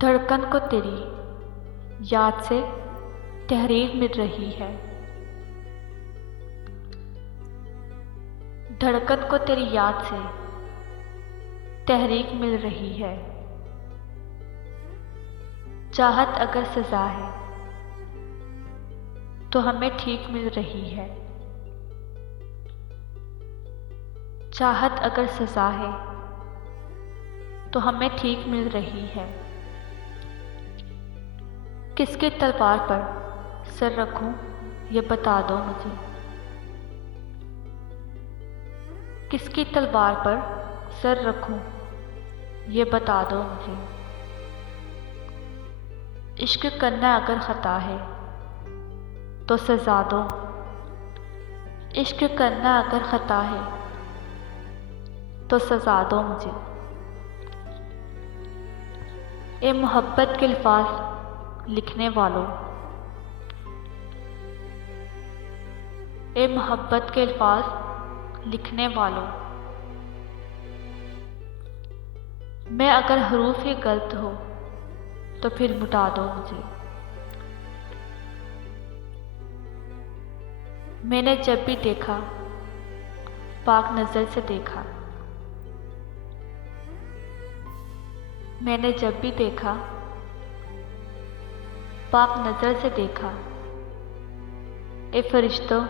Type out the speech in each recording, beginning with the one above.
धड़कन को तेरी याद से तहरीर मिल रही है। धड़कन को तेरी याद से तहरीक मिल रही है। चाहत अगर सजा है तो हमें ठीक मिल रही है। चाहत अगर सजा है तो हमें ठीक मिल रही है। किसके तलवार पर सर रखूं ये बता दो मुझे। किसकी तलवार पर सर रखूं ये बता दो मुझे। इश्क करना अगर खता है तो सजा दो। इश्क करना अगर खता है तो सजा दो मुझे। ए मोहब्बत के अल्फाज लिखने वालों, ए मोहब्बत के अल्फाज लिखने वालों, मैं अगर हरूफ ही गलत हो तो फिर मिटा दो मुझे। मैंने जब भी देखा पाक नज़र से देखा। मैंने जब भी देखा पाक नज़र से देखा। ए फरिश्तों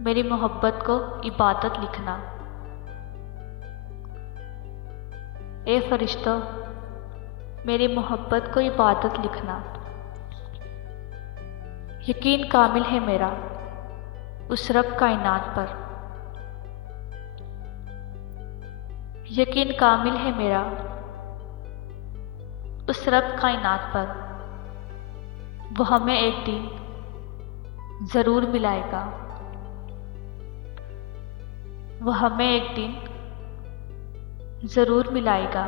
मेरी मोहब्बत को इबादत लिखना। ए फरिश्तों मेरी मोहब्बत को इबादत लिखना। यकीन कामिल है मेरा उस रब कायनात पर। यकीन कामिल है मेरा उस रब कायनात पर। वो हमें एक दिन ज़रूर मिलाएगा। वो हमें एक दिन ज़रूर मिलाएगा।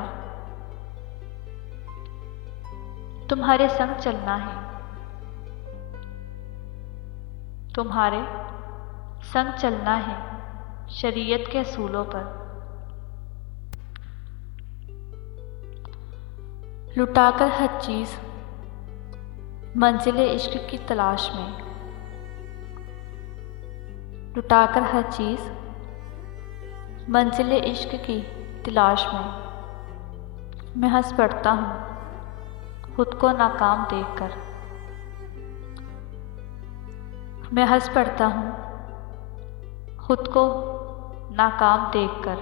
तुम्हारे संग चलना है, तुम्हारे संग चलना है शरीयत के असूलों पर। लुटाकर हर चीज़ मंजिले इश्क की तलाश में। लुटाकर हर चीज़ मंजिले इश्क की तलाश में। मैं हंस पड़ता हूँ खुद को नाकाम देखकर। मैं हंस पड़ता हूँ खुद को नाकाम देखकर।